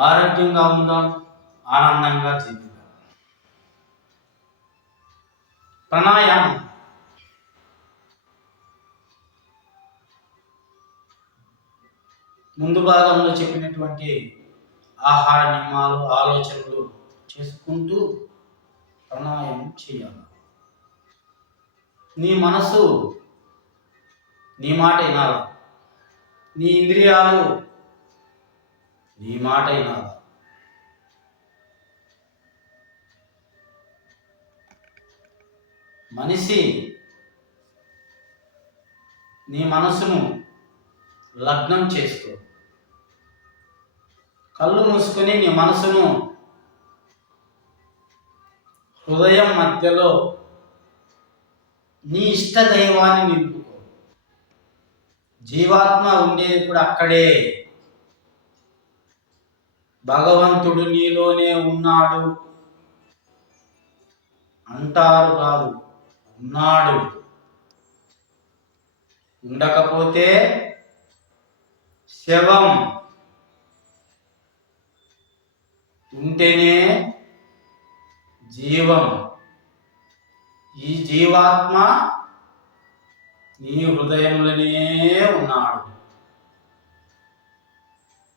ఆరోగ్యంగా ఉందాం ఆనందంగా జీవిద్దాం. ప్రాణాయామం. ముందు భాగంలో చెప్పినటువంటి ఆహార నియమాలు ఆలోచనలు చేసుకుంటూ ప్రాణాయామం చేయాలి. నీ మనసు నీ మాట వినాలి? నీ ఇంద్రియాలు నీ మాట మనిషి నీ మనసును లగ్నం చేసుకో కళ్ళు మూసుకొని నీ మనసును హృదయం మధ్యలో నీ ఇష్ట దైవాన్ని నింపుకో. జీవాత్మ ఉండేది కూడా అక్కడే. భగవంతుడు నీలోనే ఉన్నాడు. అంటారు కాదు ఉన్నాడు. ఉండకపోతే శవం ఉంటేనే జీవం. ఈ జీవాత్మ నీ హృదయంలోనే ఉన్నాడు.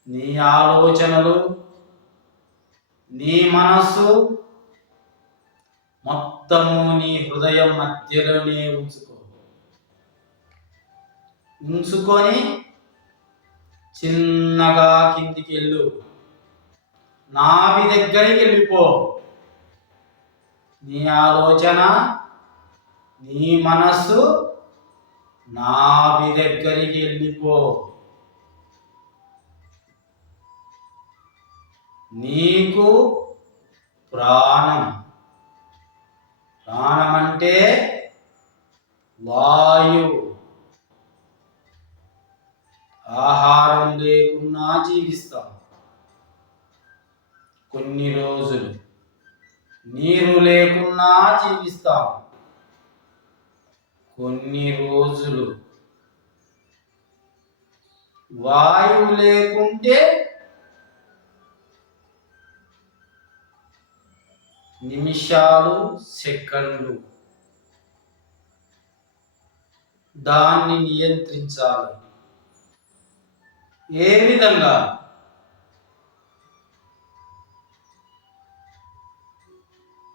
నీ ఆలోచనలు నీ మనస్సు మొత్తము నీ హృదయం మధ్యలోనే ఉంచుకో. ఉంచుకొని చిన్నగా కిందికి వెళ్ళు నాభి దగ్గరికి వెళ్ళిపో. నీ ఆలోచన నీ మనస్సు నాభి దగ్గరికి వెళ్ళిపో. నీకు ప్రాణం. ప్రాణం అంటే వాయువు ఆహారం లేకున్నా జీవిస్తాం. కొన్ని రోజులు నీరు లేకున్నా జీవిస్తాం. కొన్ని రోజులు వాయువు లేకుంటే నిమిషాలు సెకండ్లు. దాన్ని నియంత్రించాలి. ఏ విధంగా?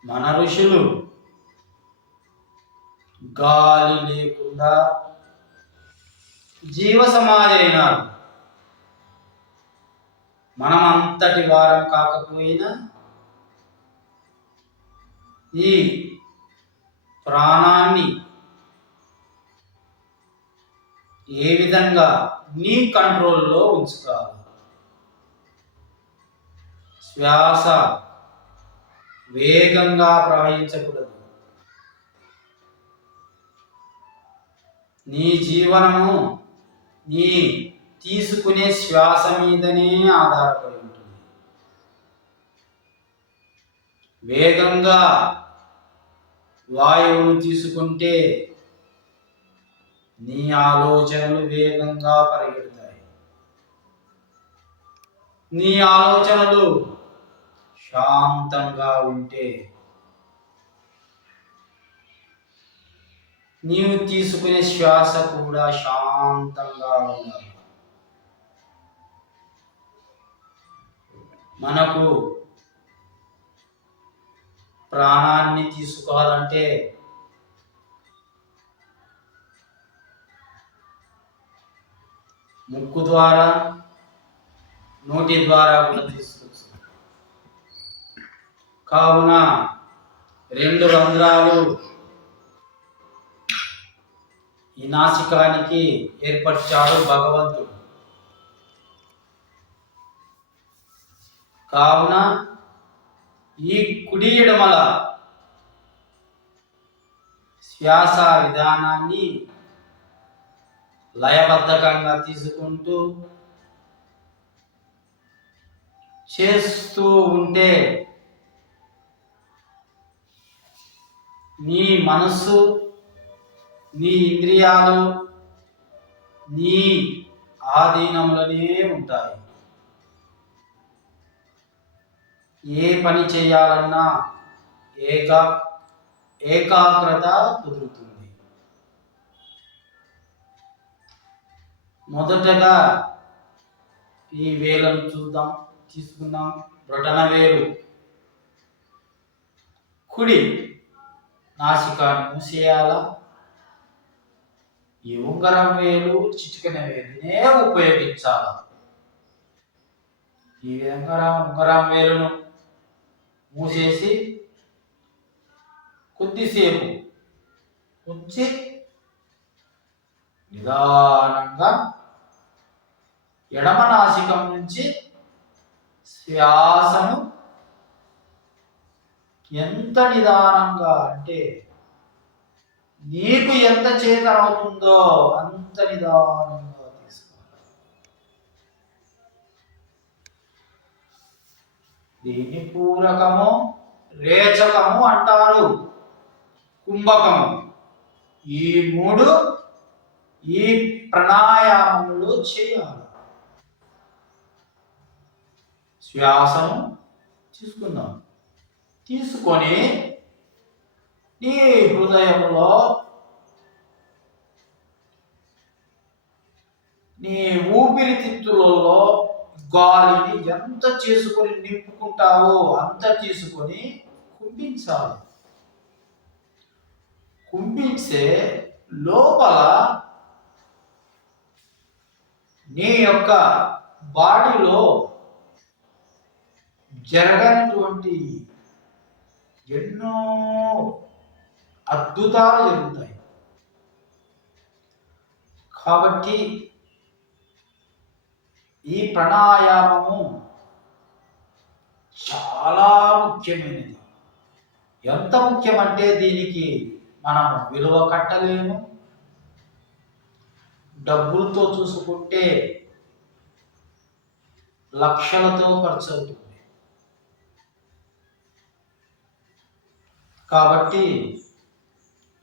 మన ఋషులు గాలి లేకుండా జీవ సమాధి మనం అంతటి వారం కాకపోయినా ఈ ప్రాణాన్ని ఏ విధంగా నీ కంట్రోల్లో ఉంచుకోవాలి శ్వాస వేగంగా ప్రవహించకూడదు. నీ జీవనము నీ తీసుకునే శ్వాస మీదనే ఆధారపడి ఉంటుంది. వేగంగా వాయువును తీసుకుంటే నీ ఆలోచనలు వేగంగా పరిగెడతాయి. నీ ఆలోచనలు శాంతంగా ఉంటే నీవు తీసుకునే శ్వాస కూడా శాంతంగా ఉండాలి. మనకు ప్రాణాన్ని తీసుకోవాలంటే ముక్కు ద్వారా నోటి ద్వారా కూడా తీసుకోవచ్చు. కావున రెండు రంధ్రాలు ఈ నాసికానికి ఏర్పరిచాడు భగవంతుడు. కావున ఈ కుడి ఎడమల శ్వాస విధానాన్ని లయబద్ధకంగా తీసుకుంటూ చేస్తూ ఉంటే నీ మనస్సు నీ ఇంద్రియాలు నీ ఆధీనంలోనే ఉంటాయి. ఏ పని చేయాలన్నా ఏకా ఏకాగ్రత కుదురుతుంది. మొదటగా ఈ వేలను చూద్దాం తీసుకుందాం. బ్రటన వేలు. కుడి నాసికాన్ని మూసేయాల? ఈ ఉంగరం వేలు చిటికన వేలునే ఉపయోగించాల? ఈ ఉంగరం ఉంగరం వేలును మూసేసి కొద్దిసేపు ఉంచి నిదానంగా ఎడమ నాసికం నుంచి శ్వాసను ఎంత నిదానంగా అంటే నీకు ఎంత చేతనవుతుందో అంత నిదానంగా దీన్ని పూరకము రేచకము అంటారు. కుంభకము. ఈ మూడు ఈ ప్రాణాయామములు చేయాలి. శ్వాసము తీసుకుందాం. తీసుకొని నీ హృదయంలో నీ ఊపిరితిత్తులలో గాలిని ఎంత చేసుకొని నింపుకుంటావో అంత తీసుకొని కుంభించాలి. కుంభించే లోపల నీ యొక్క బాడీలో జరగనటువంటి ఎన్నో అద్భుతాలు జరుగుతాయి. కాబట్టి ఈ ప్రాణాయామము చాలా ముఖ్యమైనది. ఎంత ముఖ్యమంటే దీనికి మనం విలువ కట్టలేము. డబ్బులతో చూసుకుంటే లక్షలతో ఖర్చు అవుతుంది కాబట్టి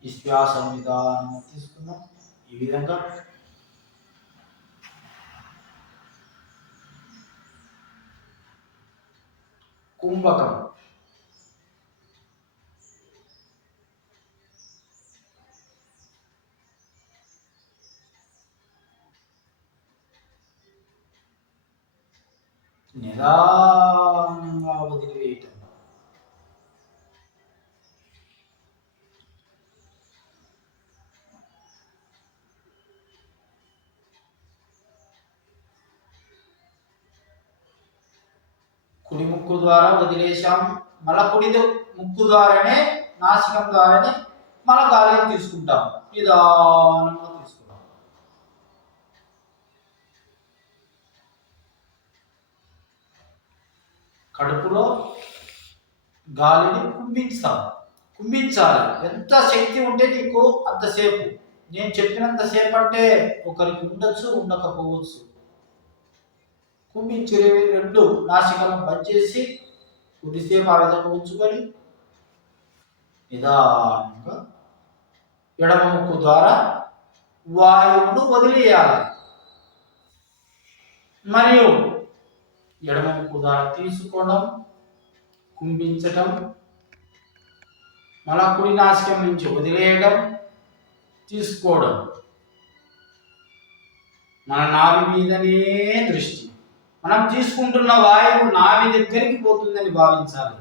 ఈ శ్వాస విధానం తీసుకుందాం. ఈ విధంగా కుంభకం నిదానంగా ముక్కు ద్వారా వదిలేశాం. మళ్ళా కుడిదు ముక్కు ద్వారానే నాసికం ద్వారానే మన గాలిని తీసుకుంటాం. నిదానంగా తీసుకుంటాం. కడుపులో గాలిని కుంభించాలి కుంభించాలి. ఎంత శక్తి ఉంటే నీకు అంతసేపు. నేను చెప్పినంతసేపు అంటే ఒకరికి ఉండొచ్చు ఉండకపోవచ్చు. కుంభించి రెండు నాసికలను బంద్ చేసి కొద్దిసేపు ఆ విధంగా ఉంచుకొని నిదానంగా ఎడమ ముక్కు ద్వారా వాయువును వదిలేయాలి. మరియు ఎడమ ముక్కు ద్వారా తీసుకోవడం కుంభించటం మళ్ళా కుడి నాశకం నుంచి వదిలేయడం తీసుకోవడం మన నావి మీదనే దృష్టి. మనం తీసుకుంటున్న వాయువు నాభి దగ్గరికి పోతుందని భావించాలి.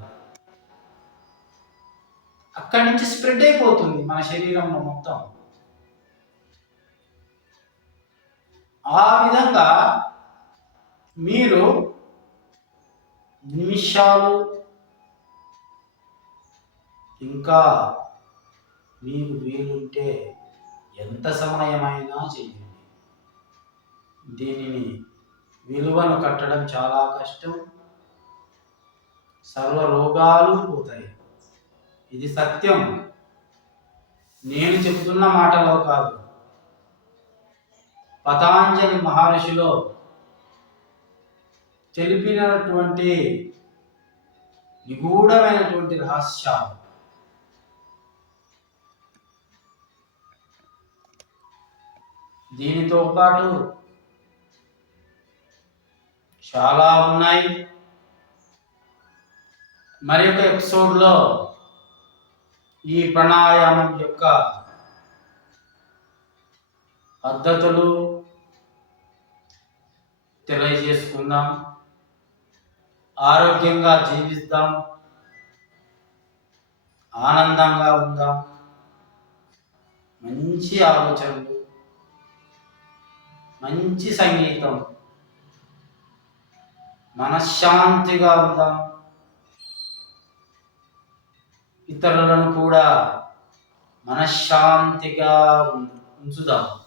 అక్కడి నుంచి స్ప్రెడ్ అయిపోతుంది మన శరీరంలో మొత్తం. ఆ విధంగా మీరు నిమిషాలు ఇంకా మీకు వీలుంటే ఎంత సమయమైనా చేయండి. దీనిని విలువను కట్టడం చాలా కష్టం. సర్వ రోగాలు పోతాయి. ఇది సత్యం. నేను చెప్తున్న మాటలో కాదు. పతాంజలి మహర్షిలో తెలిపినటువంటి నిగూఢమైనటువంటి రహస్యాలు. దీనితో పాటు చాలా ఉన్నాయి. మరి ఒక ఎపిసోడ్లో ఈ ప్రాణాయామం యొక్క పద్ధతులు తెలియజేసుకుందాం. ఆరోగ్యంగా జీవిస్తాం ఆనందంగా ఉందాం. మంచి ఆలోచనలు మంచి సంగీతం మనశ్శాంతిగా ఉందాం. ఇతరులను కూడా మనశ్శాంతిగా ఉంచుదాం.